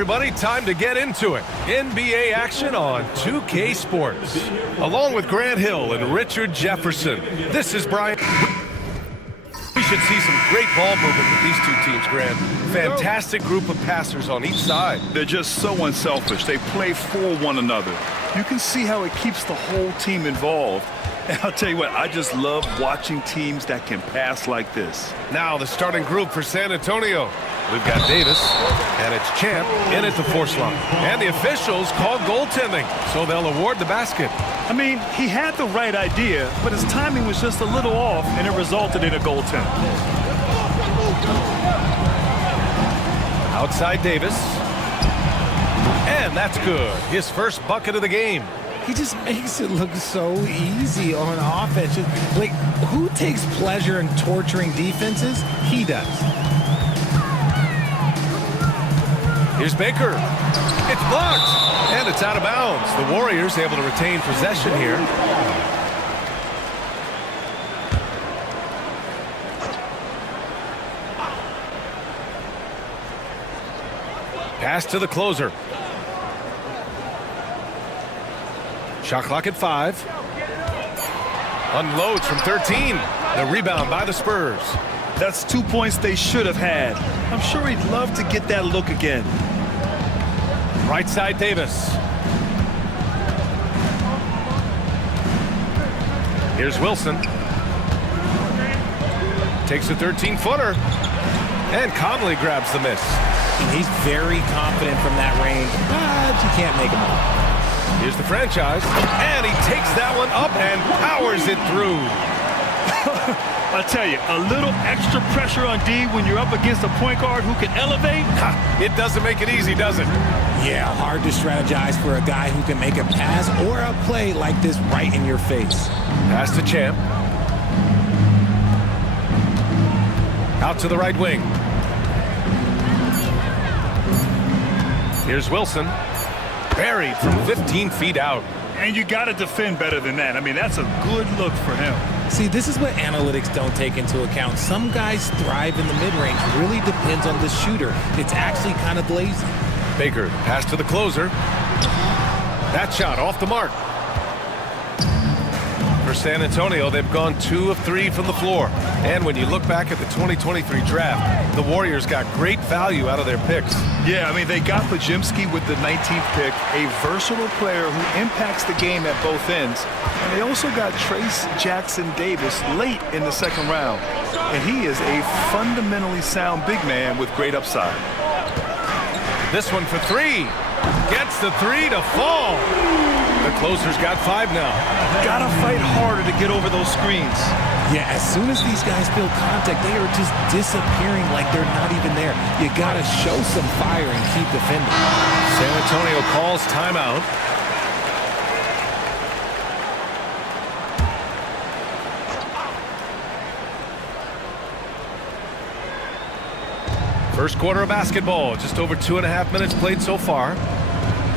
everybody, time to get into it. NBA action on 2K Sports. Along with Grant Hill and Richard Jefferson, this is Brian. We should see some great ball movement with these two teams, Grant. Fantastic group of passers on each side. They're just so unselfish. They play for one another. You can see how it keeps the whole team involved. And I'll tell you what, I just love watching teams that can pass like this. Now the starting group for San Antonio. We've got Davis, and it's Champ in at the force line. And the officials call goaltending, so they'll award the basket. I mean, he had the right idea, but his timing was just a little off, and it resulted in a goaltend. Outside Davis. And that's good. His first bucket of the game. He just makes it look so easy on offense. Like, who takes pleasure in torturing defenses? He does. Here's Baker. It's blocked. And it's out of bounds. The Warriors able to retain possession here. Pass to the closer. Shot clock at 5. Unloads from 13. The rebound by the Spurs. That's 2 points they should have had. I'm sure he'd love to get that look again. Right side Davis. Here's Wilson. Takes a 13-footer. And Conley grabs the miss. He's very confident from that range, but you can't make him all. Here's the franchise, and he takes that one up and powers it through. I tell you, a little extra pressure on D when you're up against a point guard who can elevate. It doesn't make it easy, does it? Yeah, hard to strategize for a guy who can make a pass or a play like this right in your face. Pass to Champ. Out to the right wing. Here's Wilson. Buried from 15 feet out. And you got to defend better than that. I mean, that's a good look for him. See, this is what analytics don't take into account. Some guys thrive in the mid-range. Really depends on the shooter. It's actually kind of lazy. Baker, pass to the closer. That shot off the mark. For San Antonio, they've gone 2 of 3 from the floor. And when you look back at the 2023 draft, the Warriors got great value out of their picks. Yeah, I mean, they got Pajimski with the 19th pick, a versatile player who impacts the game at both ends. And they also got Trace Jackson Davis late in the second round. And he is a fundamentally sound big man with great upside. This one for 3. Gets the 3 to fall. The closer's got 5 now. Gotta fight harder to get over those screens. Yeah, as soon as these guys feel contact, they are just disappearing like they're not even there. You gotta show some fire and keep defending. San Antonio calls timeout. First quarter of basketball, just over 2.5 minutes played so far.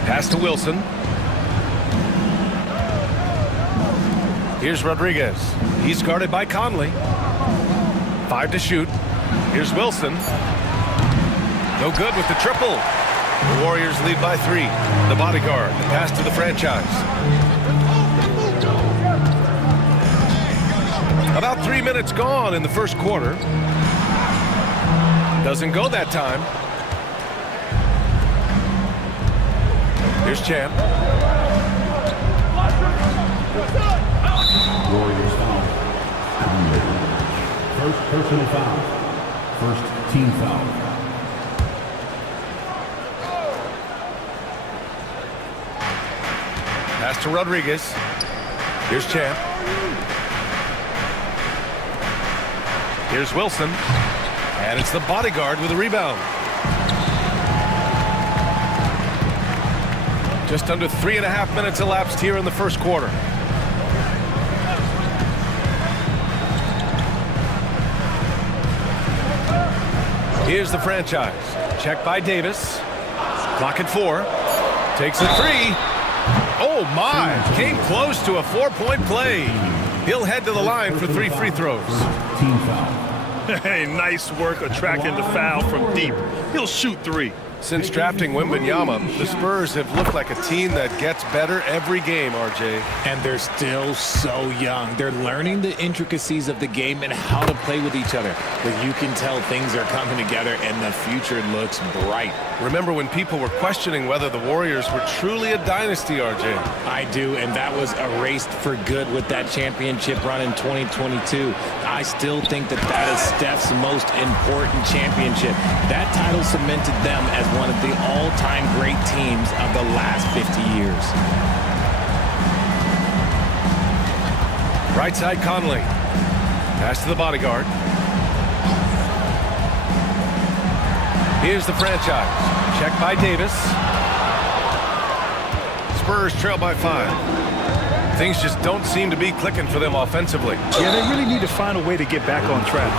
Pass to Wilson. Here's Rodriguez. He's guarded by Conley. 5 to shoot. Here's Wilson. No good with the triple. The Warriors lead by 3. The bodyguard, the pass to the franchise. About 3 minutes gone in the first quarter. Doesn't go that time. Here's Champ. Warriors foul. First personal foul. First team foul. Pass to Rodriguez. Here's Champ. Here's Wilson. And it's the bodyguard with a rebound. Just under 3.5 minutes elapsed here in the first quarter. Here's the franchise. Check by Davis. Clock at 4. Takes a 3. Oh my! Came close to a 4-point play. He'll head to the line for 3 free throws. Team foul. Hey, nice work attracting the foul from deep. He'll shoot 3. Since drafting Wembanyama, the Spurs have looked like a team that gets better every game, RJ. And they're still so young. They're learning the intricacies of the game and how to play with each other. But you can tell things are coming together and the future looks bright. Remember when people were questioning whether the Warriors were truly a dynasty, RJ? I do, and that was erased for good with that championship run in 2022. I still think that is Steph's most important championship. That title cemented them as one of the all-time great teams of the last 50 years. Right side Conley. Pass to the bodyguard. Here's the franchise. Check by Davis. Spurs trail by 5. Things just don't seem to be clicking for them offensively. Yeah, they really need to find a way to get back on track.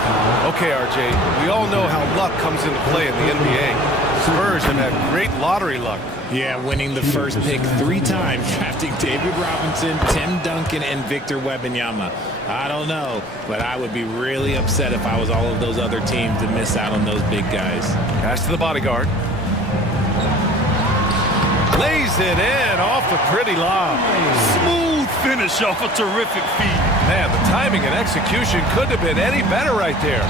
Okay, RJ, we all know how luck comes into play in the NBA. Spurs have had great lottery luck. Yeah, winning the first pick 3 times, drafting David Robinson, Tim Duncan, and Victor Wembanyama. I don't know, but I would be really upset if I was all of those other teams to miss out on those big guys. Pass to the bodyguard. Lays it in off the pretty lob. Smooth finish off a terrific feed. Man, the timing and execution couldn't have been any better right there.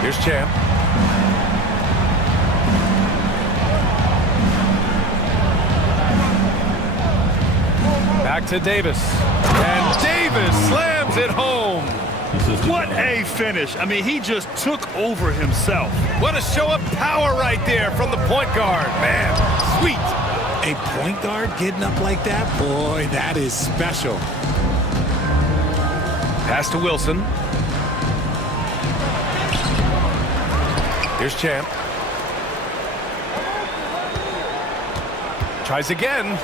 Here's Champ. Back to Davis. And Davis slams it home. What a finish. I mean, he just took over himself. What a show of power right there from the point guard. Man, sweet. A point guard getting up like that? Boy, that is special. Pass to Wilson. Here's Champ. Tries again.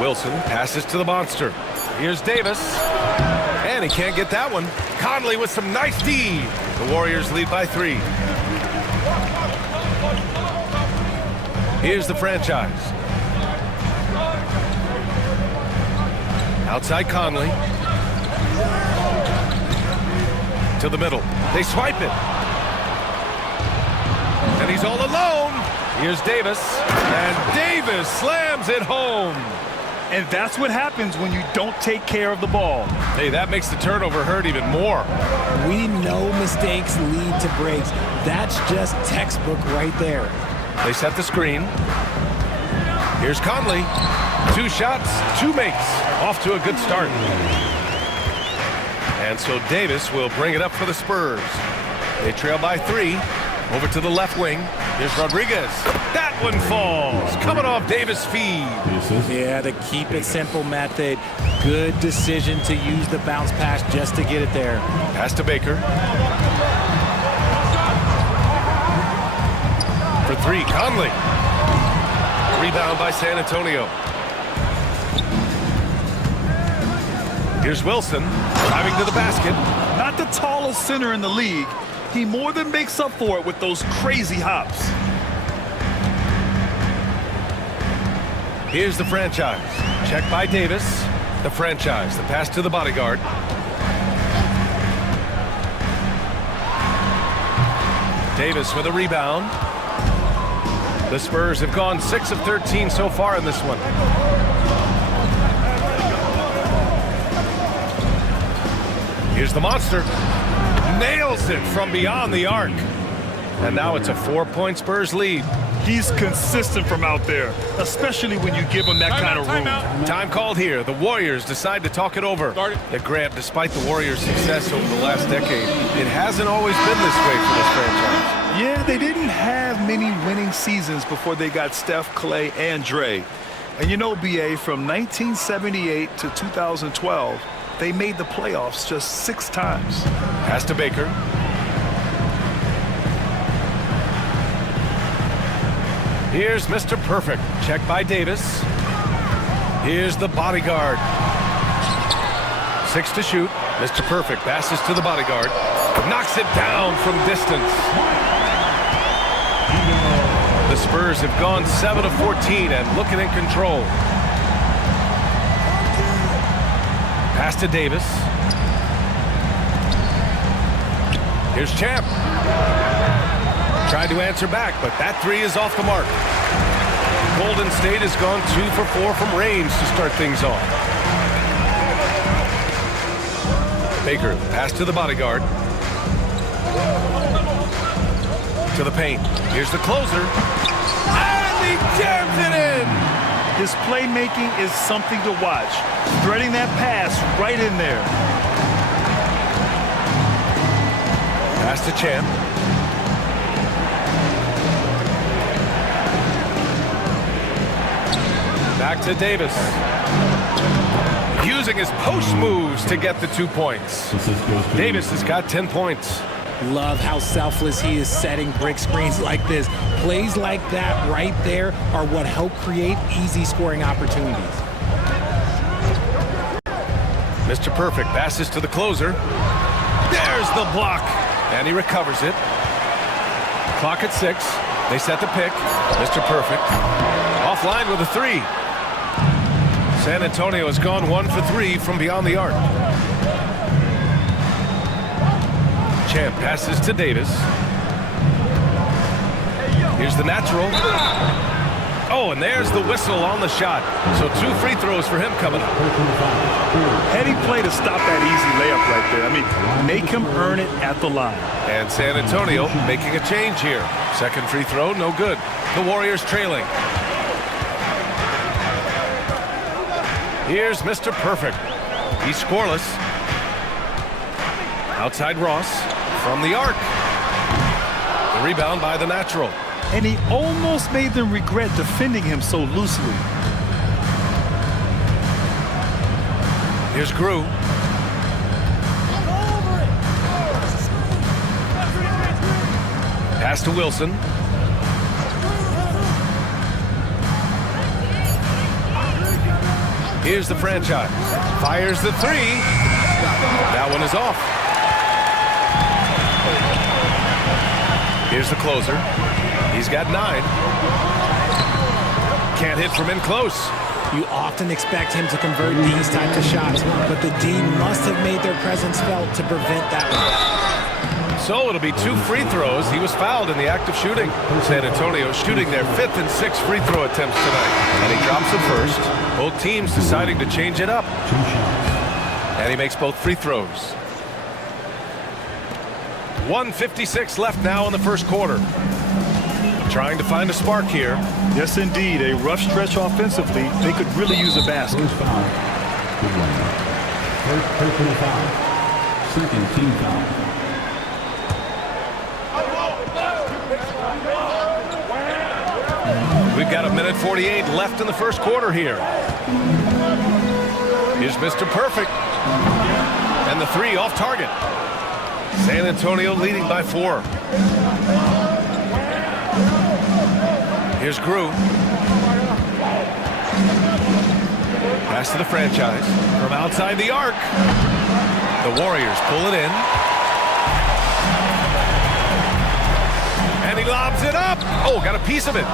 Wilson passes to the monster. Here's Davis. And he can't get that one. Conley with some nice D. The Warriors lead by 3. Here's the franchise. Outside Conley. To the middle. They swipe it. And he's all alone. Here's Davis. And Davis slams it home. And that's what happens when you don't take care of the ball. Hey, that makes the turnover hurt even more. We know mistakes lead to breaks. That's just textbook right there. They set the screen. Here's Conley. 2 shots, 2 makes. Off to a good start. And so Davis will bring it up for the Spurs. They trail by 3. Over to the left wing. Here's Rodriguez. That one falls. Coming off Davis' feed. Yeah, the keep it simple method. Good decision to use the bounce pass just to get it there. Pass to Baker. For 3, Conley. Rebound by San Antonio. Here's Wilson. Driving to the basket. Not the tallest center in the league. He more than makes up for it with those crazy hops. Here's the franchise. Check by Davis. The franchise. The pass to the bodyguard. Davis with a rebound. The Spurs have gone 6 of 13 so far in this one. Here's the monster. Nails it from beyond the arc. And now it's a 4-point Spurs lead. He's consistent from out there, especially when you give him that kind of room. Time called here. The Warriors decide to talk it over. At Grant, despite the Warriors' success over the last decade, it hasn't always been this way for this franchise. Yeah, they didn't have many winning seasons before they got Steph, Clay, and Dre. And you know, BA, from 1978 to 2012, they made the playoffs just 6 times. Pass to Baker. Here's Mr. Perfect. Check by Davis. Here's the bodyguard. 6 to shoot. Mr. Perfect passes to the bodyguard. Knocks it down from distance. The Spurs have gone 7 of 14 and looking in control. Pass to Davis. Here's Champ. Tried to answer back, but that three is off the mark. Golden State has gone 2 for 4 from range to start things off. Baker, pass to the bodyguard. To the paint. Here's the closer. And he jams it in! His playmaking is something to watch. Threading that pass right in there. Pass to Champ. Back to Davis. Using his post moves to get the 2 points. Davis has got 10 points. Love how selfless he is setting brick screens like this. Plays like that right there are what help create easy scoring opportunities. Mr. Perfect passes to the closer. There's the block. And he recovers it. Clock at 6. They set the pick. Mr. Perfect. Offline with a 3. San Antonio has gone 1 for 3 from beyond the arc. Champ passes to Davis. Here's the natural. Oh, and there's the whistle on the shot. So 2 free throws for him coming up. Heady play to stop that easy layup right there. I mean, make him earn it at the line. And San Antonio making a change here. Second free throw, no good. The Warriors trailing. Here's Mr. Perfect. He's scoreless. Outside Ross from the arc. The rebound by the natural. And he almost made them regret defending him so loosely. Here's Grew. Pass to Wilson. Here's the franchise. Fires the 3. That one is off. Here's the closer. He's got 9. Can't hit from in close. You often expect him to convert these types of shots, but the D must have made their presence felt to prevent that one. So it'll be 2 free throws. He was fouled in the act of shooting. San Antonio shooting their 5th and 6th free throw attempts tonight. And he drops the first. Both teams deciding to change it up. And he makes both free throws. 1:56 left now in the first quarter. Trying to find a spark here. Yes, indeed. A rough stretch offensively. They could really use a basket. First foul. First personal foul. Second team foul. We've got 1:48 left in the first quarter here. Here's Mr. Perfect. And the 3 off target. San Antonio leading by 4. Here's Grew. Pass to the franchise. From outside the arc. The Warriors pull it in. And he lobs it up. Oh, got a piece of it.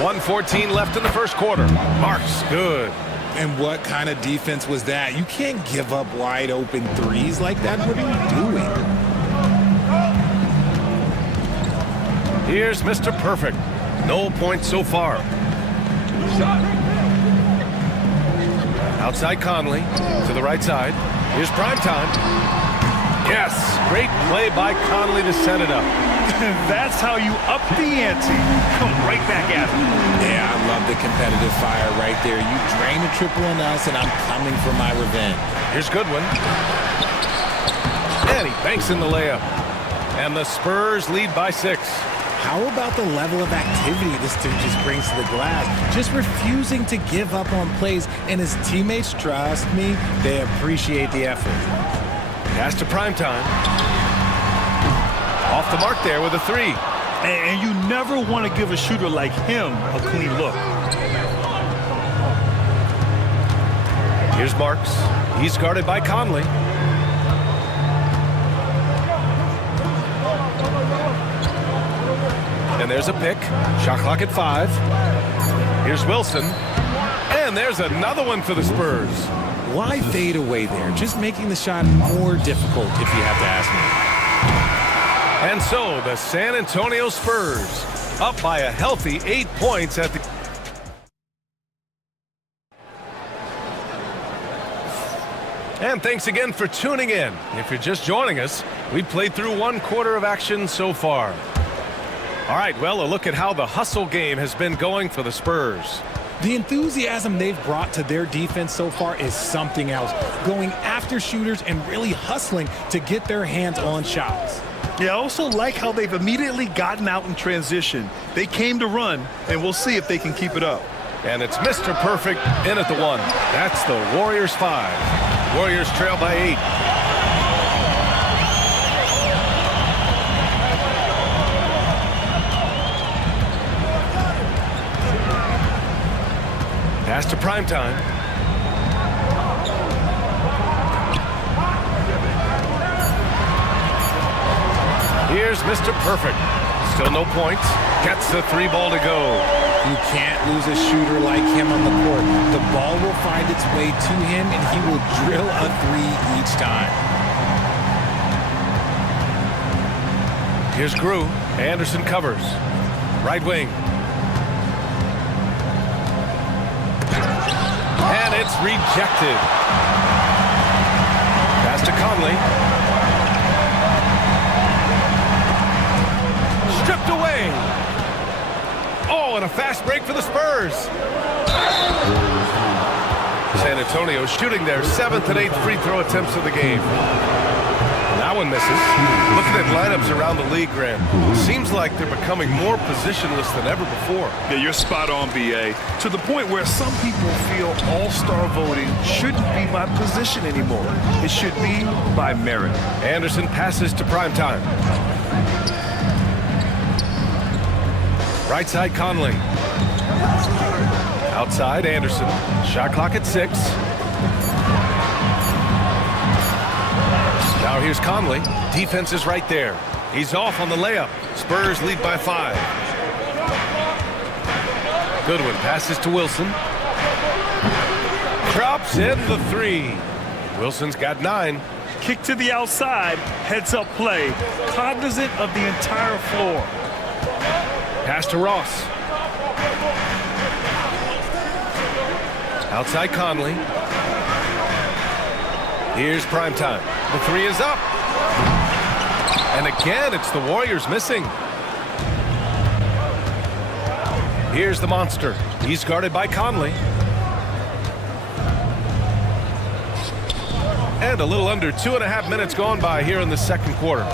1:14 left in the first quarter. Marks, good. And what kind of defense was that? You can't give up wide open threes like that. What are you doing? Here's Mr. Perfect. No points so far. Outside Conley to the right side. Here's Primetime. Yes, great play by Conley to set it up. That's how you up the ante. Come right back at him. Yeah, I love the competitive fire right there. You drain a triple on us, and I'm coming for my revenge. Here's Goodwin. And he banks in the layup. And the Spurs lead by 6. How about the level of activity this dude just brings to the glass? Just refusing to give up on plays, and his teammates, trust me, they appreciate the effort. Pass to Primetime. Off the mark there with a 3. And you never want to give a shooter like him a clean look. Here's Marks. He's guarded by Conley. And there's a pick. Shot clock at 5. Here's Wilson. And there's another one for the Spurs. Why fade away there? Just making the shot more difficult, if you have to ask me. And so the San Antonio Spurs up by a healthy 8 points at the... And thanks again for tuning in. If you're just joining us, we've played through 1 quarter of action so far. All right, well, a look at how the hustle game has been going for the Spurs. The enthusiasm they've brought to their defense so far is something else. Going after shooters and really hustling to get their hands on shots. Yeah, I also like how they've immediately gotten out in transition. They came to run, and we'll see if they can keep it up. And it's Mr. Perfect in at the 1. That's the Warriors 5. Warriors trail by 8. Pass to Primetime. Here's Mr. Perfect. Still no points. Gets the 3 ball to go. You can't lose a shooter like him on the court. The ball will find its way to him, and he will drill a 3 each time. Here's Grew. Anderson covers. Right wing. And it's rejected. Pass to Conley. Stripped away. Oh, and a fast break for the Spurs. San Antonio shooting their 7th and 8th free throw attempts of the game. That one misses. Looking at lineups around the league, Grant, seems like they're becoming more positionless than ever before. Yeah, you're spot on, BA. To the point where some people feel all-star voting shouldn't be by position anymore. It should be by merit. Anderson passes to Primetime. Right side, Conley. Outside, Anderson. Shot clock at 6. Now here's Conley. Defense is right there. He's off on the layup. Spurs lead by 5. Goodwin passes to Wilson. Drops in the 3. Wilson's got 9. Kick to the outside. Heads-up play. Cognizant of the entire floor. Pass to Ross. Outside Conley. Here's Primetime. The 3 is up. And again, it's the Warriors missing. Here's the monster. He's guarded by Conley. And a little under 2.5 minutes gone by here in the second quarter.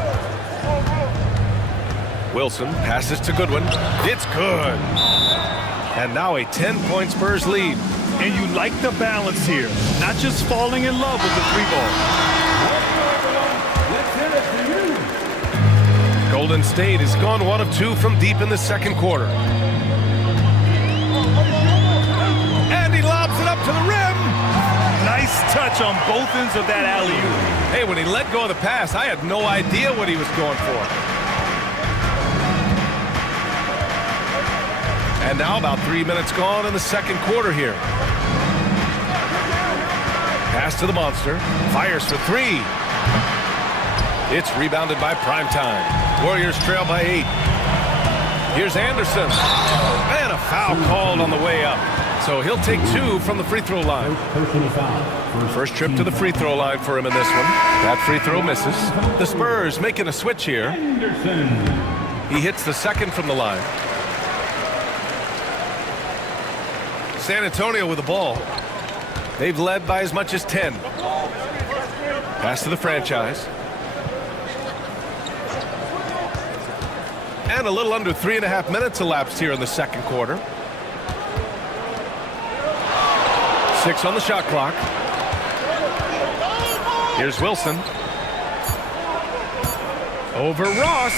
Wilson passes to Goodwin. It's good. And now a 10-point Spurs lead. And you like the balance here. Not just falling in love with the 3 ball. Golden State has gone 1 of 2 from deep in the second quarter. And he lobs it up to the rim. Nice touch on both ends of that alley-oop. Hey, when he let go of the pass, I had no idea what he was going for. And now about 3 minutes gone in the second quarter here. Pass to the monster. Fires for 3. It's rebounded by Primetime. Warriors trail by 8. Here's Anderson. And a foul called on the way up. So he'll take 2 from the free throw line. First trip to the free throw line for him in this one. That free throw misses. The Spurs making a switch here. He hits the second from the line. San Antonio with the ball. They've led by as much as 10. Pass to the franchise. And a little under 3.5 minutes elapsed here in the second quarter. 6 on the shot clock. Here's Wilson. Over Ross.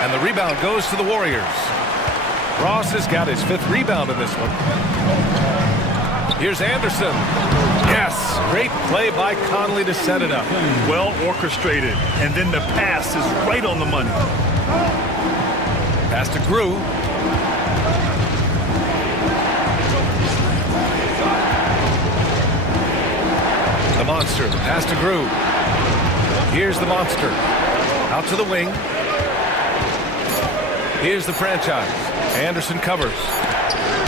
And the rebound goes to the Warriors. Ross has got his 5th rebound in this one. Here's Anderson. Yes, great play by Conley to set it up. Well orchestrated, and then the pass is right on the money. Pass to Grew. The monster, pass to Groove. Here's the monster. Out to the wing. Here's the franchise. Anderson covers.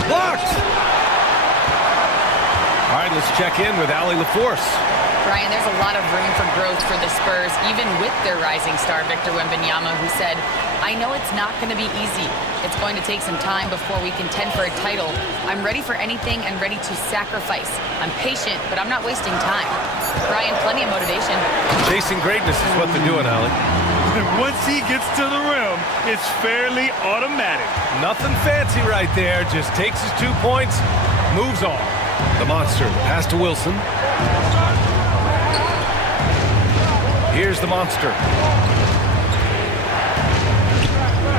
Blocked! All right, let's check in with Allie LaForce. Brian, there's a lot of room for growth for the Spurs, even with their rising star, Victor Wembanyama, who said, I know it's not going to be easy. It's going to take some time before we contend for a title. I'm ready for anything and ready to sacrifice. I'm patient, but I'm not wasting time. Brian, plenty of motivation. Chasing greatness is what they're doing, Allie. And once he gets to the rim, it's fairly automatic. Nothing fancy right there. Just takes his 2 points, moves on. The monster, pass to Wilson. Here's the monster.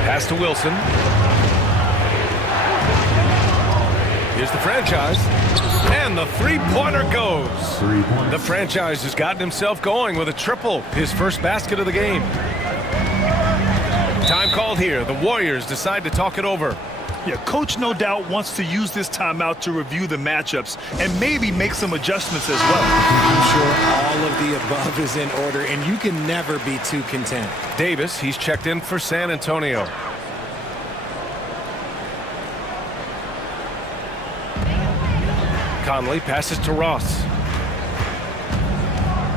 Pass to Wilson. Here's the franchise. And the three-pointer goes. 3 points. The franchise has gotten himself going with a triple, his first basket of the game. Time called here. The Warriors decide to talk it over. Yeah, coach no doubt wants to use this timeout to review the matchups and maybe make some adjustments as well. I'm sure all of the above is in order, and you can never be too content. Davis, he's checked in for San Antonio. Conley passes to Ross.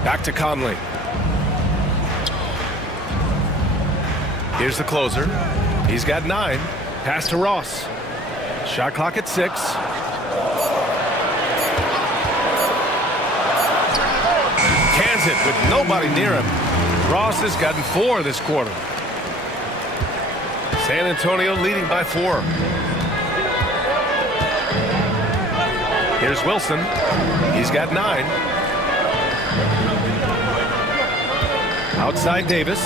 Back to Conley. Here's the closer. He's got 9. Pass to Ross. Shot clock at 6. Cans it with nobody near him. Ross has gotten 4 this quarter. San Antonio leading by 4. Here's Wilson. He's got 9. Outside Davis.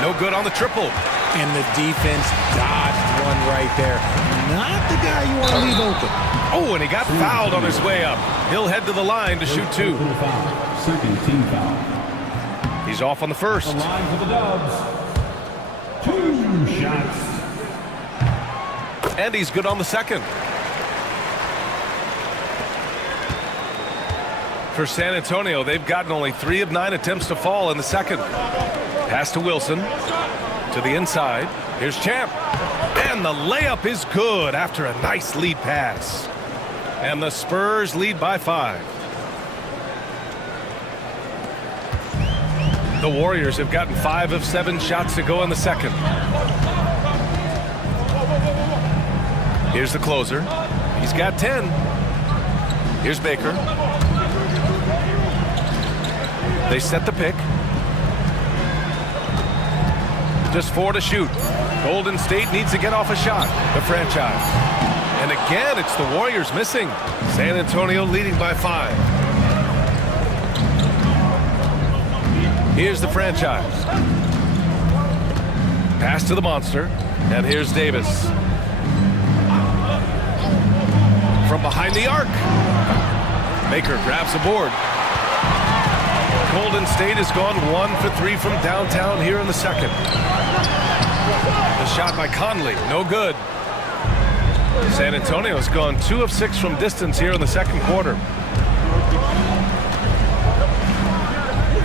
No good on the triple. And the defense dodged one right there. Not the guy you want to leave open. Oh, and he got fouled on his way up. He'll head to the line to shoot 2. Second team foul. He's off on the first. The line for the Dubs. 2 shots. And he's good on the second. For San Antonio, they've gotten only 3 of 9 attempts to fall in the second. Pass to Wilson. To the inside. Here's Champ. And the layup is good after a nice lead pass. And the Spurs lead by 5. The Warriors have gotten 5 of 7 shots to go in the second. Here's the closer. He's got 10. Here's Baker. They set the pick. Just 4 to shoot. Golden State needs to get off a shot. The franchise. And again, it's the Warriors missing. San Antonio leading by 5. Here's the franchise. Pass to the monster. And here's Davis. From behind the arc. Baker grabs the board. Golden State has gone 1 for 3 from downtown here in the second. The shot by Conley, no good. San Antonio's gone 2 of 6 from distance here in the second quarter.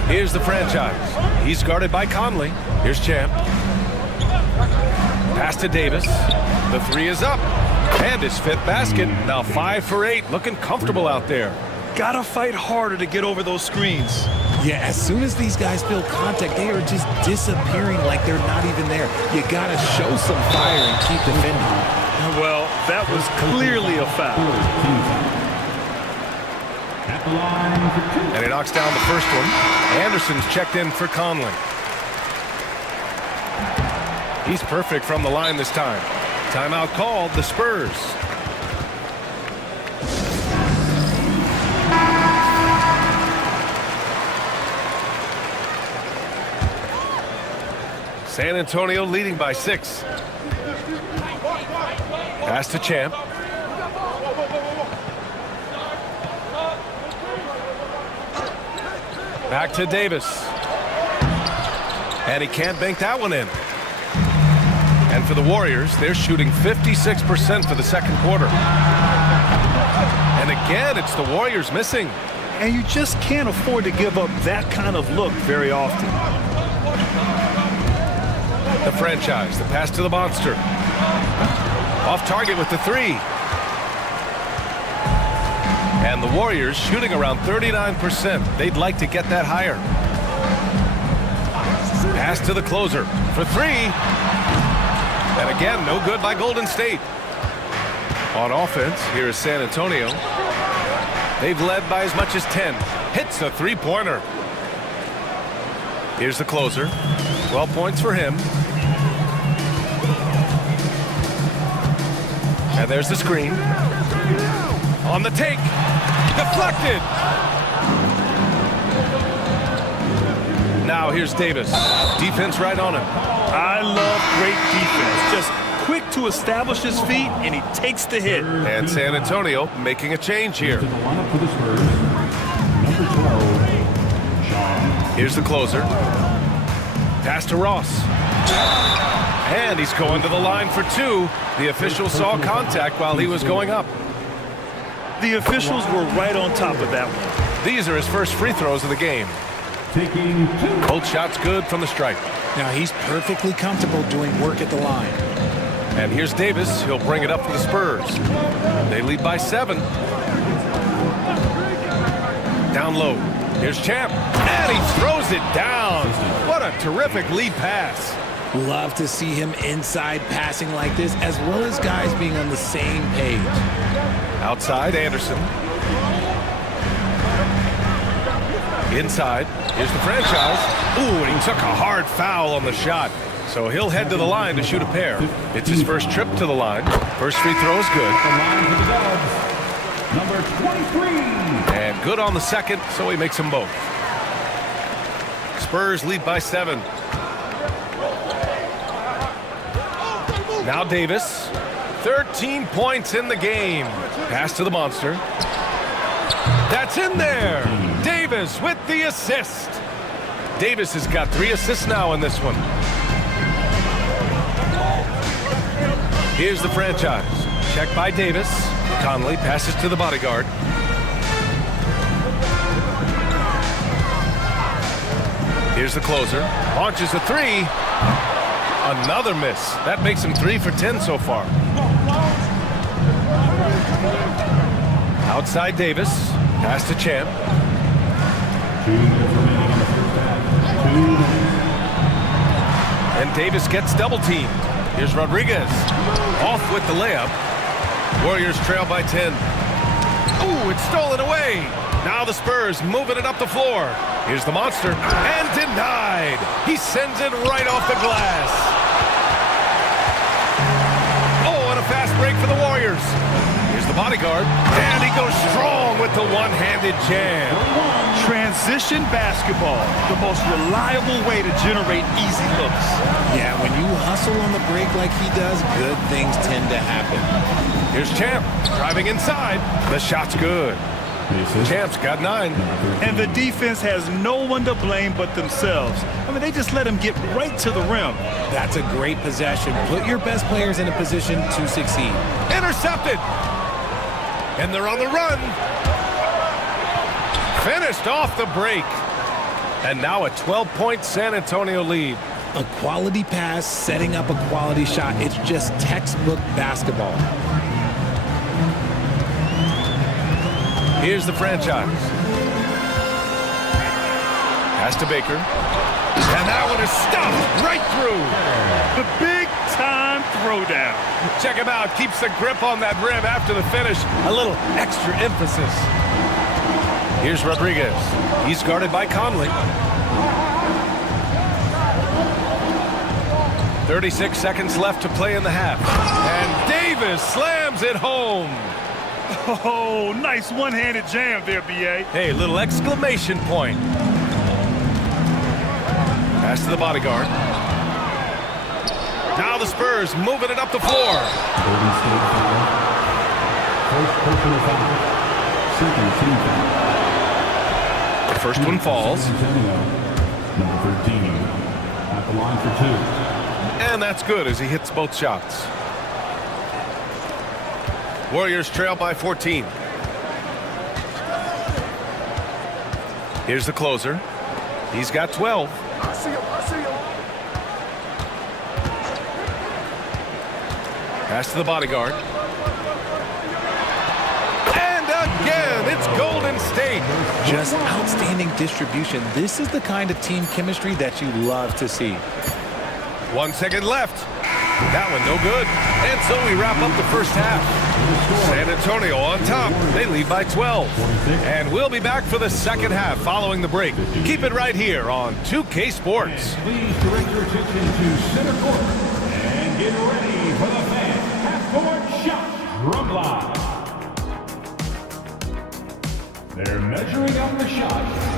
Here's the franchise. He's guarded by Conley. Here's Champ. Pass to Davis. The 3 is up. And his 5th basket. Now 5 for 8. Looking comfortable out there. Gotta fight harder to get over those screens. Yeah, as soon as these guys feel contact, they are just disappearing like they're not even there. You gotta show some fire and keep defending. Well, that was clearly a foul. At the line for 2. And he knocks down the first one. Anderson's checked in for Conley. He's perfect from the line this time. Timeout called, the Spurs. San Antonio leading by 6. Pass to Champ. Back to Davis. And he can't bank that one in. And for the Warriors, they're shooting 56% for the second quarter. And again, it's the Warriors missing. And you just can't afford to give up that kind of look very often. The franchise, the pass to the monster. Off target with the three. And the Warriors shooting around 39%. They'd like to get that higher. Pass to the closer for three. And again, no good by Golden State. On offense, here is San Antonio. They've led by as much as 10. Hits the three-pointer. Here's the closer. 12 points for him. And there's the screen. On the take. Deflected. Now here's Davis. Defense right on him. I love great defense. Just quick to establish his feet, and he takes the hit. And San Antonio making a change here. To the lineup for the Spurs, number 12, Sean. Here's the closer. Pass to Ross. And he's going to the line for two. The official saw contact while he was going up. The officials were right on top of that one. These are his first free throws of the game. Taking two. Both shots good from the stripe. Now he's perfectly comfortable doing work at the line. And here's Davis. He'll bring it up for the Spurs. They lead by 7. Down low. Here's Champ. And he throws it down. What a terrific lead pass. Love to see him inside passing like this, as well as guys being on the same page. Outside, Anderson. Inside. Here's the franchise. Ooh, and he took a hard foul on the shot. So he'll head to the line to shoot a pair. It's his first trip to the line. First free throw is good. The line for the Dubs, number 23. And good on the second, so he makes them both. Spurs lead by 7. Now Davis. 13 points in the game. Pass to the monster. That's in there. Davis with the assist. Davis has got 3 assists now in this one. Here's the franchise. Check by Davis. Conley passes to the bodyguard. Here's the closer. Launches a 3. Another miss. That makes him 3 for 10 so far. Outside Davis. Pass to Champ. 2 minutes remaining in the first half. 2 minutes. And Davis gets double teamed. Here's Rodriguez. Off with the layup. Warriors trail by 10. Ooh, it's stolen away. Now the Spurs moving it up the floor. Here's the monster. And denied. He sends it right off the glass. Oh, and a fast break for the Warriors. Here's the bodyguard. And he goes strong with the one-handed jam. Transition basketball, the most reliable way to generate easy looks. Yeah, when you hustle on the break like he does, good things tend to happen. Here's Champ driving inside. The shot's good. Champ's got 9. And the defense has no one to blame but themselves. I mean, they just let him get right to the rim. That's a great possession. Put your best players in a position to succeed. Intercepted. And they're on the run. Finished off the break. And now a 12-point San Antonio lead. A quality pass, setting up a quality shot. It's just textbook basketball. Here's the franchise. Pass to Baker. And that one is stuffed right through. The big-time throwdown. Check him out. Keeps the grip on that rim after the finish. A little extra emphasis. Here's Rodriguez. He's guarded by Conley. 36 seconds left to play in the half. And Davis slams it home. Oh, nice one-handed jam there, B.A. Hey, little exclamation point. Pass to the bodyguard. Now the Spurs moving it up the floor. Golden State foul. First personal foul. Second team foul. The first one falls. San Antonio, number 13. At the line for 2. And that's good as he hits both shots. Warriors trail by 14. Here's the closer. He's got 12. I see him. Pass to the bodyguard. And again, it's Golden State. Just outstanding distribution. This is the kind of team chemistry that you love to see. 1 second left. That one no good. And so we wrap up the first half. San Antonio on top. They lead by 12. And we'll be back for the second half following the break. Keep it right here on 2K Sports. Please direct your attention to center court and get ready for the fan half-court shot drum line. They're measuring up the shot.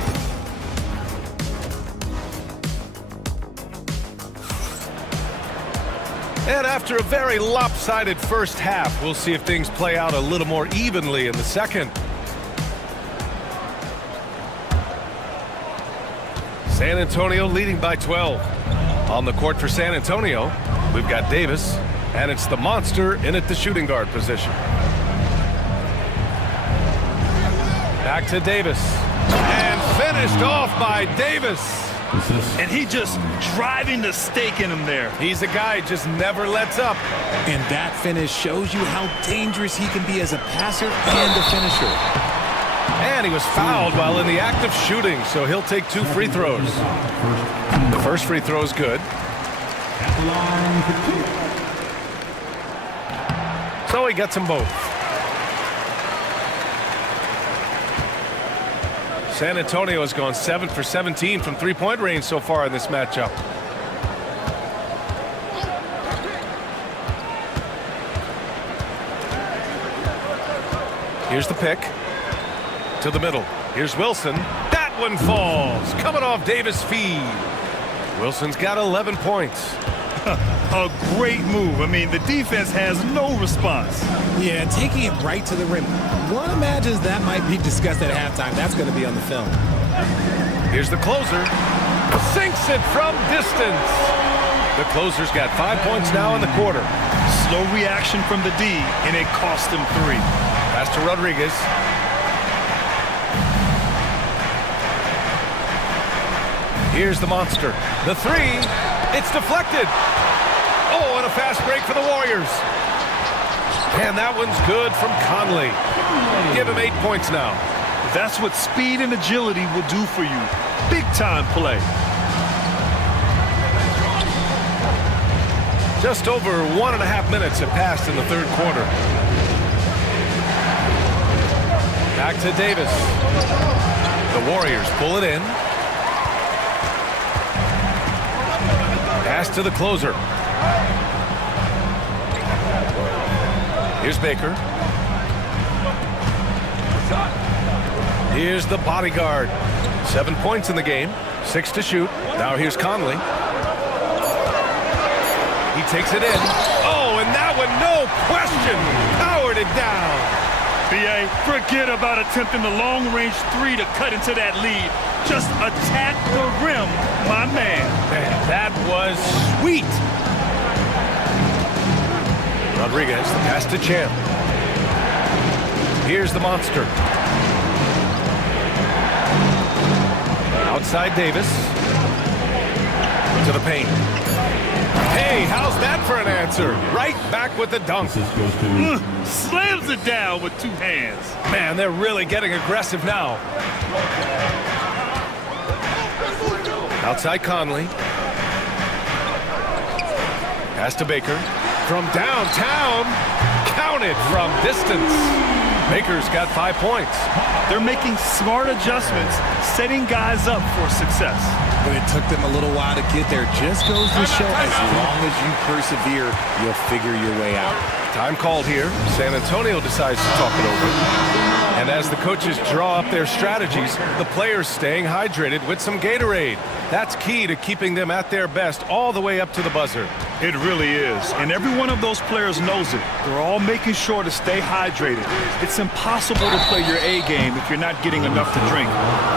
And after a very lopsided first half, we'll see if things play out a little more evenly in the second. San Antonio leading by 12. On the court for San Antonio, we've got Davis, and it's the monster in at the shooting guard position. Back to Davis. And finished off by Davis. And he just driving the stake in him there. He's a guy who just never lets up. And that finish shows you how dangerous he can be as a passer and a finisher. And he was fouled while in the act of shooting, so he'll take 2 free throws. The first free throw is good. So he gets them both. San Antonio has gone 7 for 17 from three-point range so far in this matchup. Here's the pick. To the middle. Here's Wilson. That one falls. Coming off Davis' feed. Wilson's got 11 points. A great move. I mean, the defense has no response. Yeah, taking it right to the rim. One imagines that might be discussed at halftime. That's going to be on the film. Here's the closer. Sinks it from distance. The closer's got 5 points now in the quarter. Slow reaction from the D, and it cost him 3. Pass to Rodriguez. Here's the monster. The 3. It's deflected. Oh, and a fast break for the Warriors. And that one's good from Conley. Give him 8 points now. That's what speed and agility will do for you. Big time play. Just over 1.5 minutes have passed in the third quarter. Back to Davis. The Warriors pull it in. Pass to the closer. Here's Baker. Here's the bodyguard. 7 points in the game. 6 to shoot. Now here's Conley. He takes it in. Oh, and that one, no question, powered it down. B.A., forget about attempting the long-range 3 to cut into that lead. Just attack the rim, my man. Man, that was sweet. Rodriguez, the pass to Champ. Here's the monster. Outside Davis. To the paint. Hey, how's that for an answer? Right back with the dunk. Slams it down with 2 hands. Man, they're really getting aggressive now. Outside Conley. Pass to Baker. From downtown. Counted from distance. Baker's got 5 points. They're making smart adjustments, setting guys up for success. But it took them a little while to get there. Just goes to show as long as you persevere, you'll figure your way out. Time called here. San Antonio decides to talk it over. And as the coaches draw up their strategies, the players staying hydrated with some Gatorade. That's key to keeping them at their best all the way up to the buzzer. It really is. And every one of those players knows it. They're all making sure to stay hydrated. It's impossible to play your A game if you're not getting enough to drink,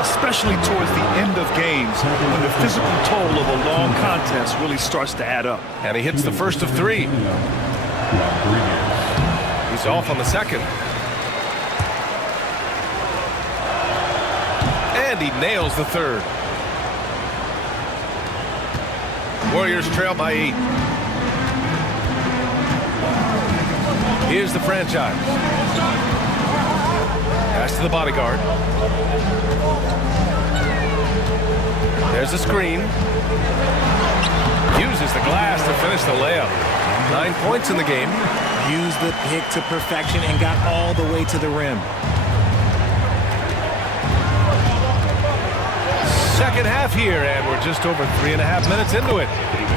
especially towards the end of games when the physical toll of a long contest really starts to add up. And he hits the first of 3. He's off on the second. And And he nails the third. Warriors trail by 8. Here's the franchise. Pass to the bodyguard. There's the screen. Uses the glass to finish the layup. 9 points in the game. Used the pick to perfection and got all the way to the rim. Second half here, and we're just over 3.5 minutes into it.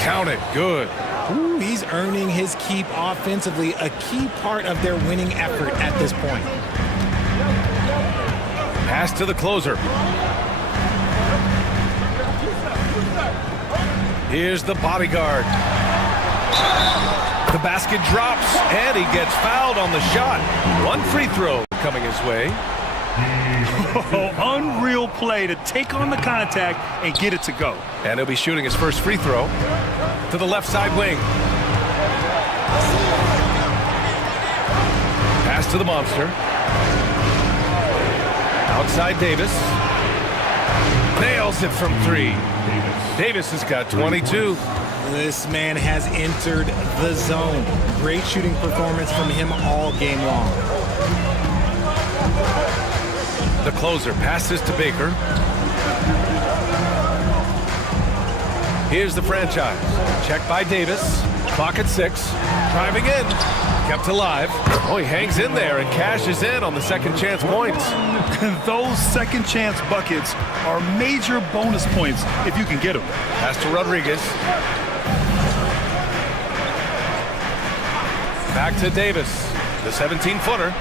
Count it. Good. Ooh, he's earning his keep offensively, a key part of their winning effort at this point. Pass to the closer. Here's the bodyguard. The basket drops, and he gets fouled on the shot. 1 free throw coming his way. Oh, unreal play to take on the contact and get it to go. And he'll be shooting his first free throw to the left side wing. Pass to the monster. Outside Davis. Nails it from 3. Davis has got 22. This man has entered the zone. Great shooting performance from him all game long. The closer passes to Baker. Here's the franchise. Check by Davis. Clock at 6. Driving in. Kept alive. Oh, he hangs in there and cashes in on the second chance points. Those second chance buckets are major bonus points if you can get them. Pass to Rodriguez. Back to Davis. The 17-footer.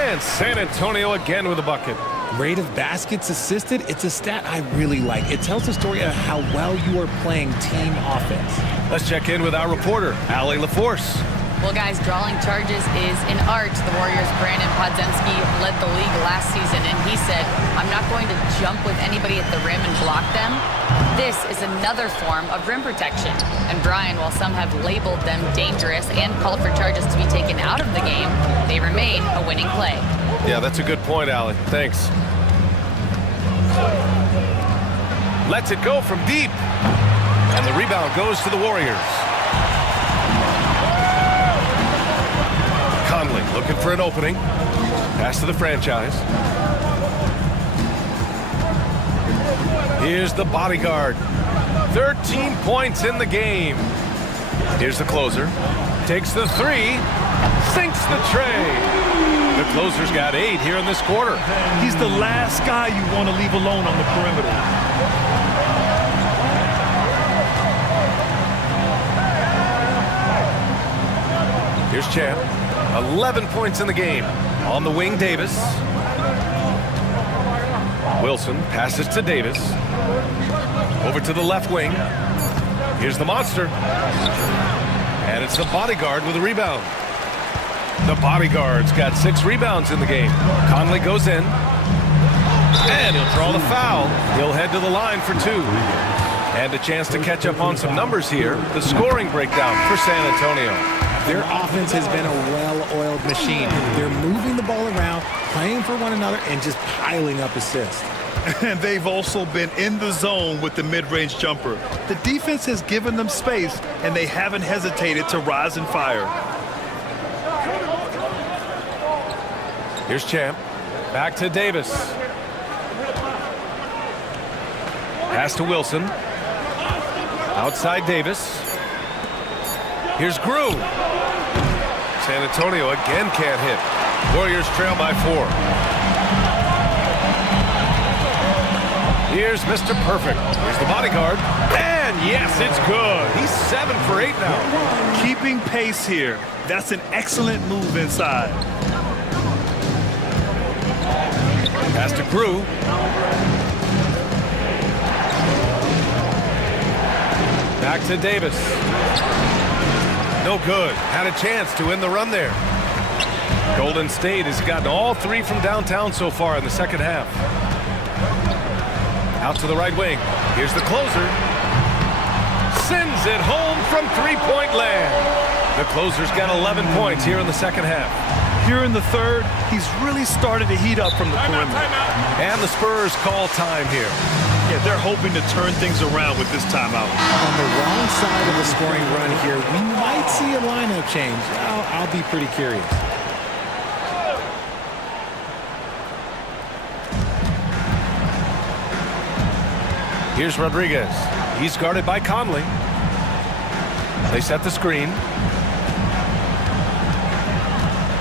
And San Antonio again with a bucket. Rate of baskets assisted, it's a stat I really like. It tells the story of how well you are playing team offense. Let's check in with our reporter, Allie LaForce. Well, guys, drawing charges is an art. The Warriors' Brandon Podziemski led the league last season, and he said, I'm not going to jump with anybody at the rim and block them. This is another form of rim protection. And Brian, while some have labeled them dangerous and called for charges to be taken out of the game, they remain a winning play. Yeah, that's a good point, Allie. Thanks. Lets it go from deep. And the rebound goes to the Warriors. Conley looking for an opening. Pass to the franchise. Here's the bodyguard. 13 points in the game. Here's the closer. Takes the 3. Sinks the tray. The closer's got 8 here in this quarter. He's the last guy you want to leave alone on the perimeter. Here's Champ. 11 points in the game. On the wing, Davis. Wilson passes to Davis. Over to the left wing. Here's the monster. And it's the bodyguard with a rebound. The bodyguard's got 6 rebounds in the game. Conley goes in. And he'll draw the foul. He'll head to the line for 2. And a chance to catch up on some numbers here. The scoring breakdown for San Antonio. Their offense has been a well-oiled machine. They're moving the ball around, playing for one another, and just piling up assists. And they've also been in the zone with the mid-range jumper. The defense has given them space, and they haven't hesitated to rise and fire. Here's Champ. Back to Davis. Pass to Wilson. Outside Davis. Here's Grew. San Antonio again can't hit. Warriors trail by 4. Here's Mr. Perfect. Here's the bodyguard. And yes, it's good. He's 7 for 8 now. Keeping pace here. That's an excellent move inside. Pass to Grew. Back to Davis. No good. Had a chance to win the run there. Golden State has gotten all 3 from downtown so far in the second half. Out to the right wing. Here's the closer. Sends it home from 3-point land. The closer's got 11 points here in the second half. Here in the third, he's really started to heat up from the perimeter. And the Spurs call time here. Yeah, they're hoping to turn things around with this timeout. On the wrong side of the scoring run here, we might see a lineup change. I'll be pretty curious. Here's Rodriguez. He's guarded by Conley. They set the screen.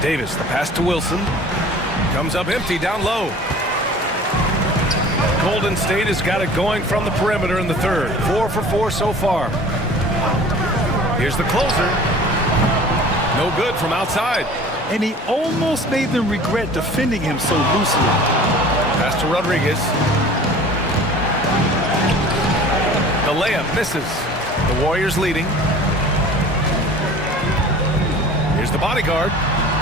Davis, the pass to Wilson. Comes up empty down low. Golden State has got it going from the perimeter in the third. 4 for 4 so far. Here's the closer. No good from outside. And he almost made them regret defending him so loosely. Pass to Rodriguez. The layup misses. The Warriors leading. Here's the bodyguard.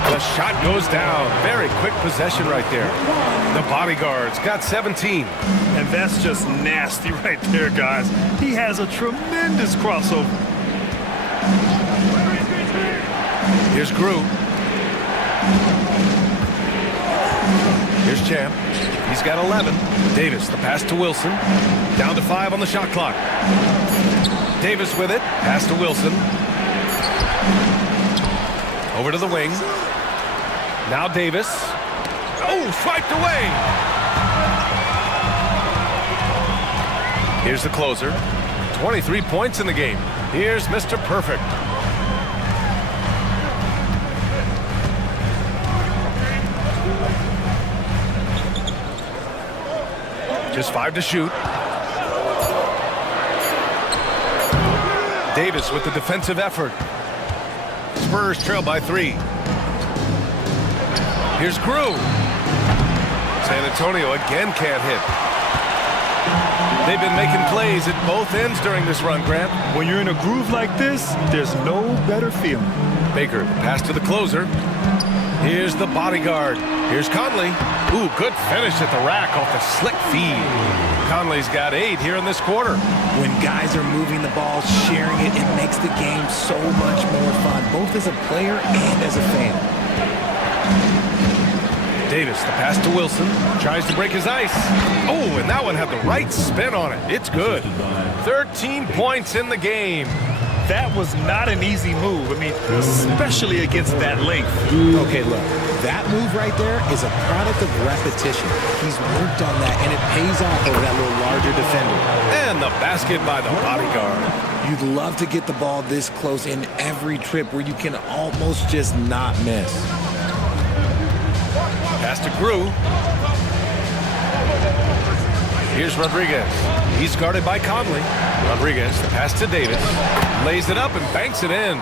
The shot goes down. Very quick possession right there. The bodyguard's got 17. And that's just nasty right there, guys. He has a tremendous crossover. Here's Grew. Here's Champ. He's got 11. Davis, the pass to Wilson. Down to 5 on the shot clock. Davis with it. Pass to Wilson. Over to the wing. Now Davis. Oh, swiped away. Here's the closer. 23 points in the game. Here's Mr. Perfect. Just 5 to shoot. Davis with the defensive effort. Spurs trail by 3. Here's Grew. San Antonio again can't hit. They've been making plays at both ends during this run, Grant. When you're in a groove like this, there's no better feeling. Baker, the pass to the closer. Here's the bodyguard. Here's Conley. Ooh, good finish at the rack off the slick feed. Conley's got 8 here in this quarter. When guys are moving the ball, sharing it, it makes the game so much more fun, both as a player and as a fan. Davis, the pass to Wilson. Tries to break his ice. Oh, and that one had the right spin on it. It's good. 13 points in the game. That was not an easy move. I mean, especially against that length. Okay, look, that move right there is a product of repetition. He's worked on that, and it pays off over that little larger defender. And the basket by the bodyguard. You'd love to get the ball this close in every trip where you can almost just not miss. Pass to Grew. Here's Rodriguez. He's guarded by Conley. Rodriguez, the pass to Davis. Lays it up and banks it in.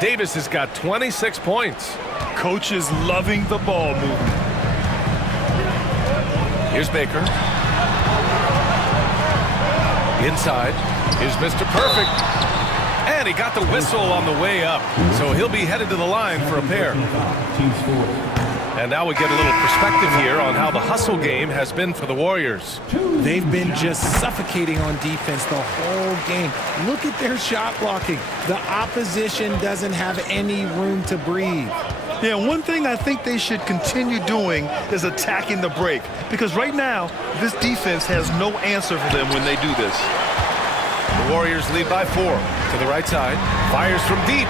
Davis has got 26 points. Coach is loving the ball movement. Here's Baker. Inside. Here's Mr. Perfect. And he got the whistle on the way up. So he'll be headed to the line for a pair. And now we get a little perspective here on how the hustle game has been for the Warriors. They've been just suffocating on defense the whole game. Look at their shot blocking. The opposition doesn't have any room to breathe. Yeah, one thing I think they should continue doing is attacking the break. Because right now, this defense has no answer for them when they do this. The Warriors lead by 4. To the right side. Fires from deep.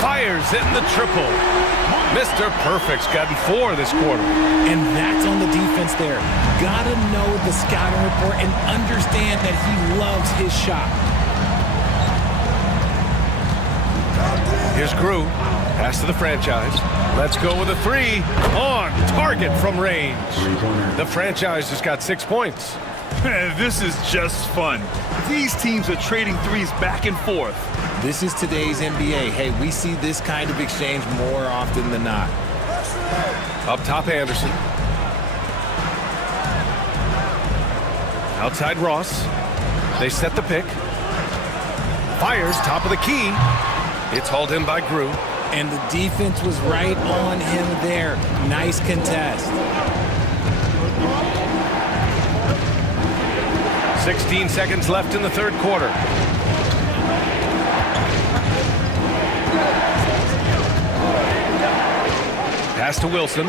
Fires in the triple. Mr. Perfect's gotten 4 this quarter. And that's on the defense there. Gotta know the scouting report and understand that he loves his shot. Here's Grew. Pass to the franchise. Let's go with a 3. On target from range. The franchise has got 6 points. This is just fun. These teams are trading threes back and forth. This is today's NBA. Hey, we see this kind of exchange more often than not. Up top, Anderson. Outside, Ross. They set the pick. Fires, top of the key. It's hauled in by Grew. And the defense was right on him there. Nice contest. 16 seconds left in the third quarter. Pass to Wilson.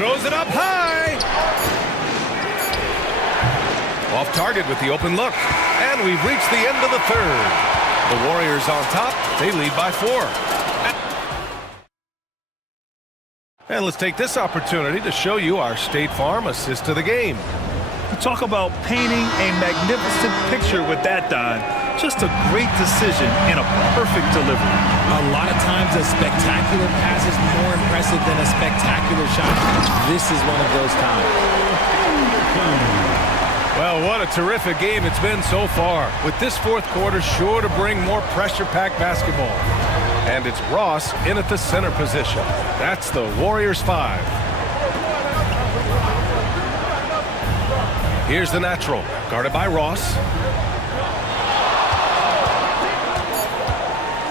Throws it up high. Off target with the open look. And we've reached the end of the third. The Warriors on top. They lead by 4. And let's take this opportunity to show you our State Farm assist to the game. Talk about painting a magnificent picture with that dime. Just a great decision and a perfect delivery. A lot of times a spectacular pass is more impressive than a spectacular shot. This is one of those times. Well, what a terrific game it's been so far. With this fourth quarter sure to bring more pressure-packed basketball. And it's Ross in at the center position. That's the Warriors 5. Here's the natural, guarded by Ross.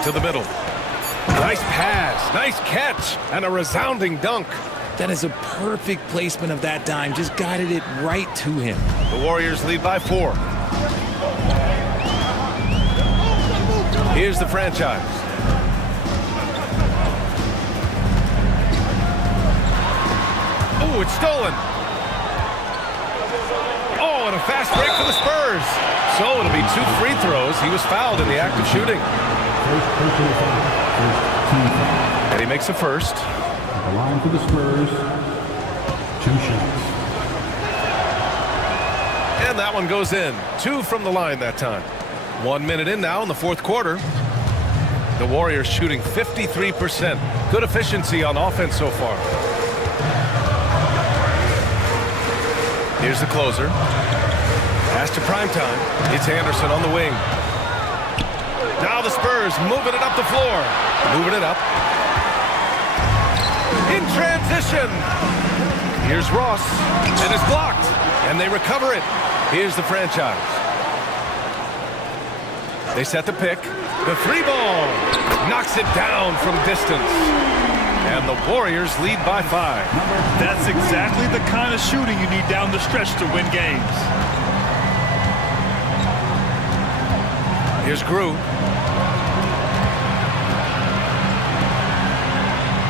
To the middle. Nice pass, nice catch, and a resounding dunk. That is a perfect placement of that dime. Just guided it right to him. The Warriors lead by 4. Here's the franchise. Oh, it's stolen. Oh, and a fast break for the Spurs. So it'll be 2 free throws. He was fouled in the act of shooting. And he makes a first. The line for the Spurs. 2 shots. And that one goes in. 2 from the line that time. 1 minute in now in the fourth quarter. The Warriors shooting 53%. Good efficiency on offense so far. Here's the closer. Pass to primetime. It's Anderson on the wing. Now the Spurs moving it up the floor. Moving it up. In transition. Here's Ross. And it's blocked. And they recover it. Here's the franchise. They set the pick. The 3-ball. Knocks it down from distance. And the Warriors lead by 5. That's exactly the kind of shooting you need down the stretch to win games. Here's Grew.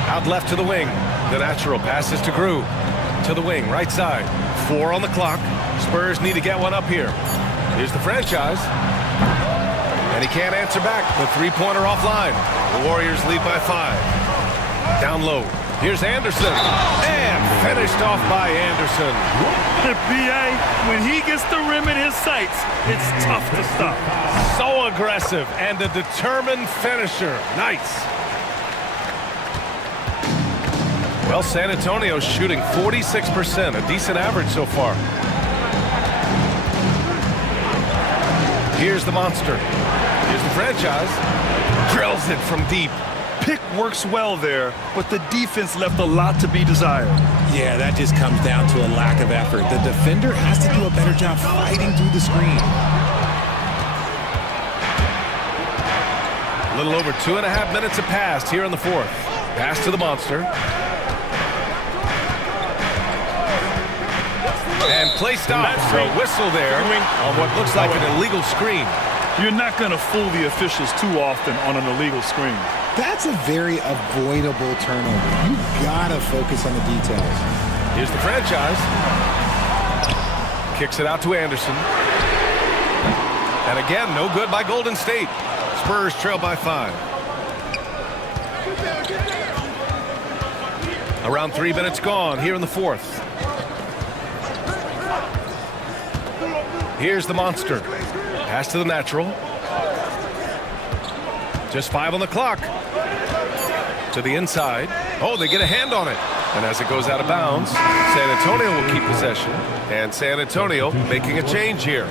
Out left to the wing. The natural passes to Grew. To the wing, right side. 4 on the clock. Spurs need to get one up here. Here's the franchise. And he can't answer back. The 3-pointer offline. The Warriors lead by 5. Down low. Here's Anderson. And finished off by Anderson. B.A., when he gets the rim in his sights, it's tough to stop. So aggressive and a determined finisher. Nice. Well, San Antonio's shooting 46%, a decent average so far. Here's the monster. Here's the franchise. Drills it from deep. Pick works well there, but the defense left a lot to be desired. Yeah, that just comes down to a lack of effort. The defender has to do a better job fighting through the screen. A little over 2.5 minutes have passed here in the fourth. Pass to the monster. And play stops. A whistle there on what looks like an illegal screen. You're not going to fool the officials too often on an illegal screen. That's a very avoidable turnover. You gotta focus on the details. Here's the franchise. Kicks it out to Anderson. And again, no good by Golden State. Spurs trail by 5. Around 3 minutes gone here in the fourth. Here's the monster. Pass to the natural. Just 5 on the clock. To the inside. Oh, they get a hand on it. And as it goes out of bounds, San Antonio will keep possession. And San Antonio making a change here.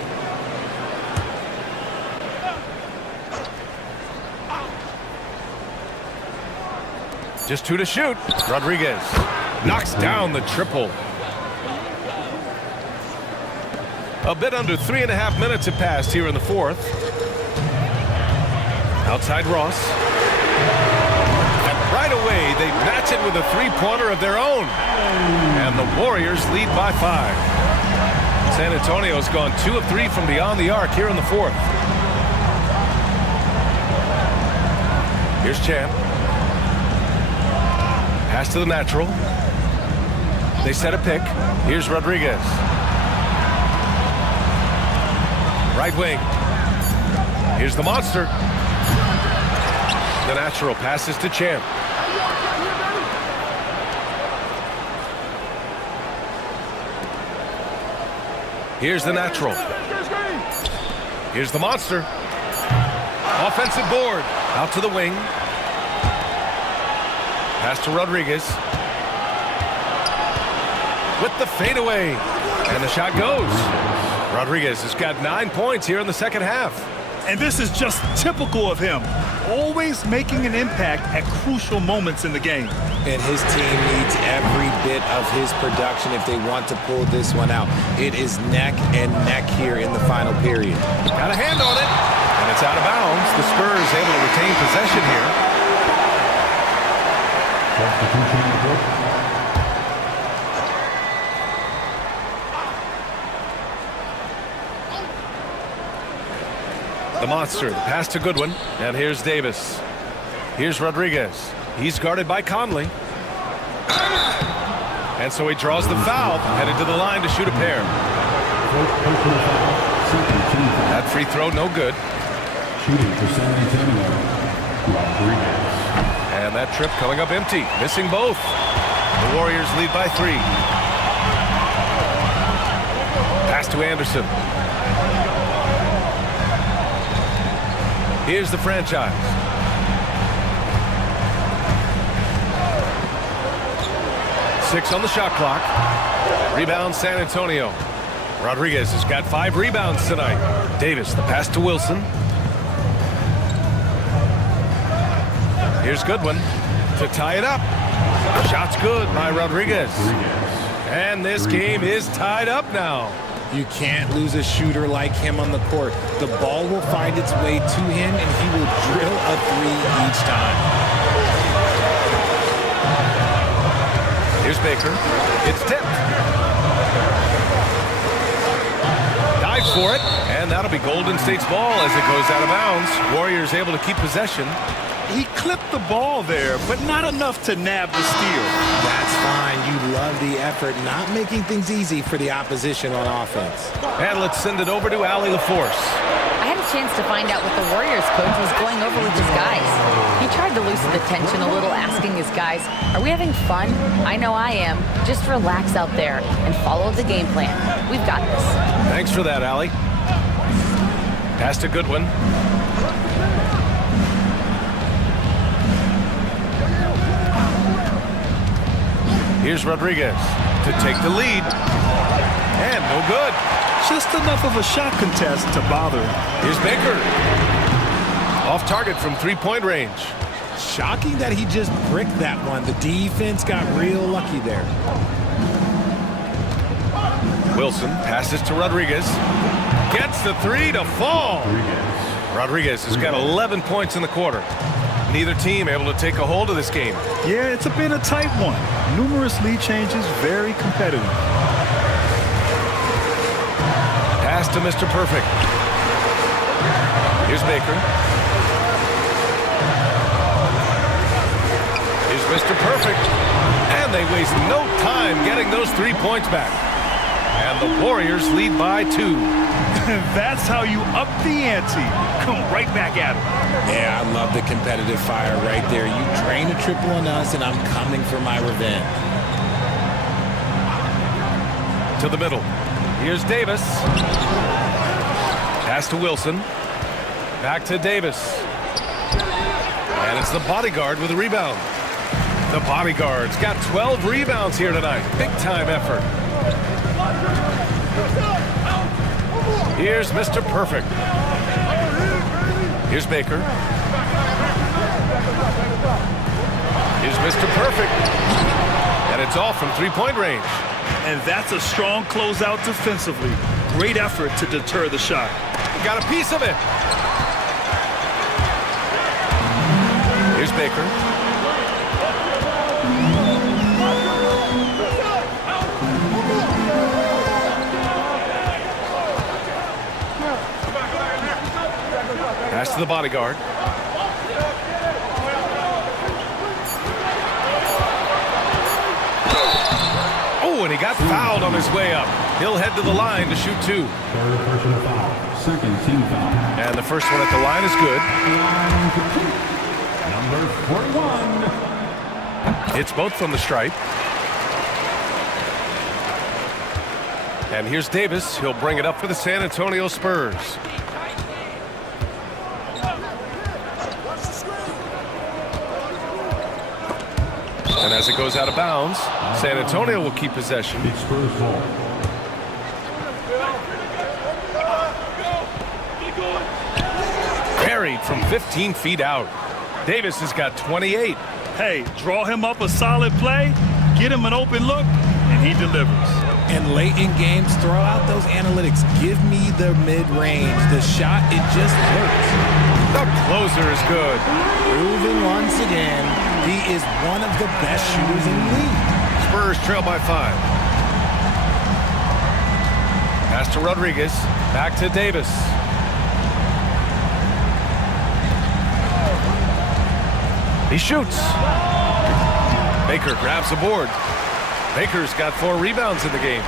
Just 2 to shoot. Rodriguez knocks down the triple. A bit under 3.5 minutes have passed here in the fourth. Outside Ross. And right away, they match it with a 3-pointer of their own. And the Warriors lead by 5. San Antonio's gone 2 of 3 from beyond the arc here in the fourth. Here's Champ. Pass to the natural. They set a pick. Here's Rodriguez. Right wing. Here's the monster. The natural passes to Champ. Here's the natural. Here's the monster. Offensive board. Out to the wing. Pass to Rodriguez. With the fadeaway. And the shot goes. Rodriguez has got 9 points here in the second half. And this is just typical of him. Always making an impact at crucial moments in the game. And his team needs every bit of his production if they want to pull this one out. It is neck and neck here in the final period. Got a hand on it. And it's out of bounds. The Spurs able to retain possession here. Substitution report. The monster, the pass to Goodwin, and here's Davis. Here's Rodriguez. He's guarded by Conley. And so he draws the foul, headed to the line to shoot a pair. That free throw, no good. Shooting for San Antonio, Rodriguez. And that trip coming up empty, missing both. The Warriors lead by 3. Pass to Anderson. Here's the franchise. Six on the shot clock. Rebound San Antonio. Rodriguez has got 5 rebounds tonight. Davis, the pass to Wilson. Here's Goodwin to tie it up. Shot's good by Rodriguez. And this game is tied up now. You can't lose a shooter like him on the court. The ball will find its way to him, and he will drill a 3 each time. Here's Baker. It's tipped. Dives for it, and that'll be Golden State's ball as it goes out of bounds. Warriors able to keep possession. He clipped the ball there, but not enough to nab the steal. That's fine. You love the effort, not making things easy for the opposition on offense. And let's send it over to Allie LaForce. I had a chance to find out what the Warriors coach was going over with his guys. He tried to loosen the tension a little, asking his guys, are we having fun? I know I am. Just relax out there and follow the game plan. We've got this. Thanks for that, Allie. Pass to Goodwin. Here's Rodriguez to take the lead. And no good. Just enough of a shot contest to bother him. Here's Baker. Off target from 3-point range. Shocking that he just bricked that one. The defense got real lucky there. Wilson passes to Rodriguez. Gets the 3 to fall. Rodriguez has got 11 points in the quarter. Neither team able to take a hold of this game. Yeah, it's been a tight one. Numerous lead changes, very competitive. Pass to Mr. Perfect. Here's Baker. Here's Mr. Perfect. And they waste no time getting those 3 points back. And the Warriors lead by 2. That's how you up the ante. Come right back at him. Yeah, I love the competitive fire right there. You drain a triple on us, and I'm coming for my revenge. To the middle. Here's Davis. Pass to Wilson. Back to Davis. And it's the bodyguard with a rebound. The bodyguard's got 12 rebounds here tonight. Big time effort. Here's Mr. Perfect. Here's Baker. Here's Mr. Perfect. And it's off from 3-point range. And that's a strong closeout defensively. Great effort to deter the shot. Got a piece of it. Here's Baker. Pass to the bodyguard. and he got fouled on his way up. He'll head to the line to shoot 2. Third personal foul. Second team foul. And the first one at the line is good. Number 41. It's both from the stripe. And here's Davis. He'll bring it up for the San Antonio Spurs. And as it goes out of bounds, San Antonio will keep possession. It's Spurs ball. Parried from 15 feet out. Davis has got 28. Hey, draw him up a solid play, get him an open look, and he delivers. And late in games, throw out those analytics. Give me the mid-range. The shot, it just works. The closer is good. Proving once again, he is one of the best shooters in the league. Spurs trail by 5. Pass to Rodriguez. Back to Davis. He shoots. Baker grabs the board. Baker's got 4 rebounds in the game.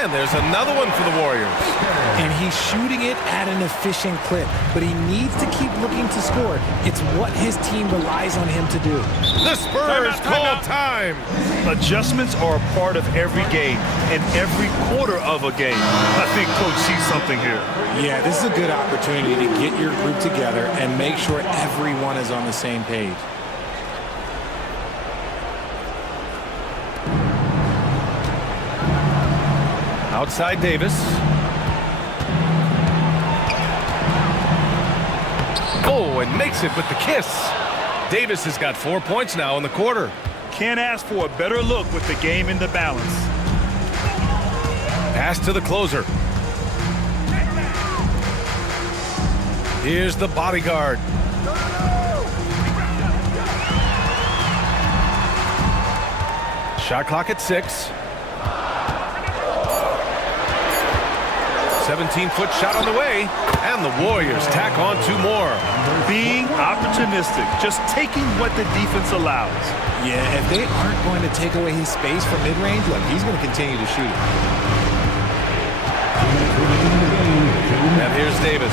And there's another one for the Warriors. And he's shooting it at an efficient clip, but he needs to keep looking to score. It's what his team relies on him to do. The Spurs call time. Adjustments are a part of every game and every quarter of a game. I think Coach sees something here. Yeah, this is a good opportunity to get your group together and make sure everyone is on the same page. Outside Davis. Oh, and makes it with the kiss. Davis has got 4 points now in the quarter. Can't ask for a better look with the game in the balance. Pass to the closer. Here's the bodyguard. Shot clock at 6. 17-foot shot on the way, and the Warriors tack on 2 more. Being opportunistic, just taking what the defense allows. Yeah, if they aren't going to take away his space from mid-range, look, he's going to continue to shoot. And here's Davis.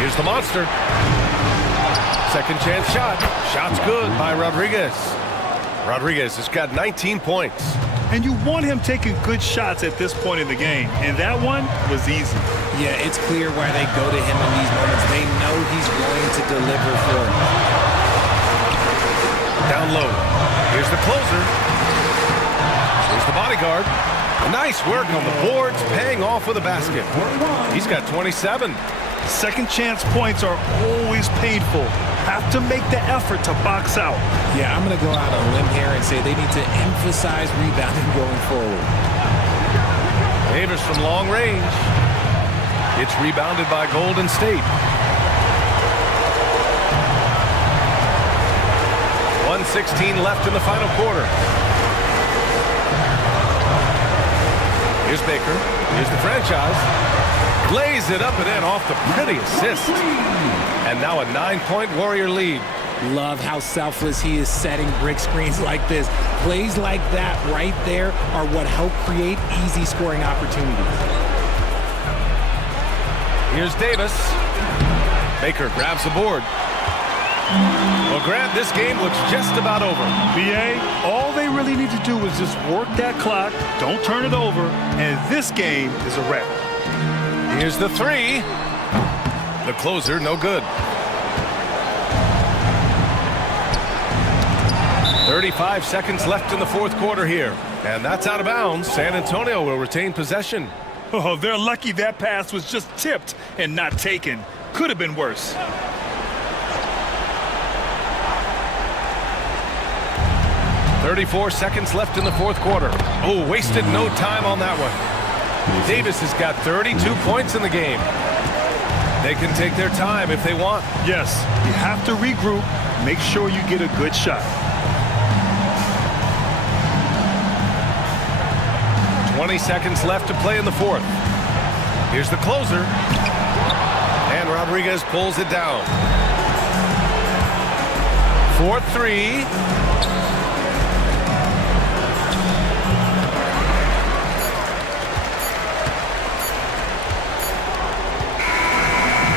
Here's the monster. Second chance shot. Shot's good by Rodriguez. Rodriguez has got 19 points. And you want him taking good shots at this point in the game. And that one was easy. Yeah, it's clear why they go to him in these moments. They know he's going to deliver for them. Down low. Here's the closer. Here's the bodyguard. Nice work on the boards, paying off with a basket. He's got 27. Second chance points are always painful. Have to make the effort to box out. Yeah, I'm going to go out on a limb here and say they need to emphasize rebounding going forward. Davis from long range. It's rebounded by Golden State. 1:16 left in the final quarter. Here's Baker. Here's the franchise. Lays it up and in off the pretty assist. And now a 9-point Warrior lead. Love how selfless he is setting brick screens like this. Plays like that right there are what help create easy scoring opportunities. Here's Davis. Baker grabs the board. Well, Grant, this game looks just about over. BA, all they really need to do is just work that clock, don't turn it over, and this game is a wrap. Here's the 3. The closer, no good. 35 seconds left in the fourth quarter here. And that's out of bounds. San Antonio will retain possession. Oh, they're lucky that pass was just tipped and not taken. Could have been worse. .34 seconds left in the fourth quarter. Oh, wasted no time on that one. Davis has got 32 points in the game. They can take their time if they want. Yes, you have to regroup. Make sure you get a good shot. 20 seconds left to play in the fourth. Here's the closer. And Rodriguez pulls it down. 4-3.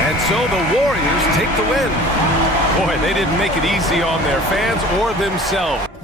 And so the Warriors take the win. Boy, they didn't make it easy on their fans or themselves.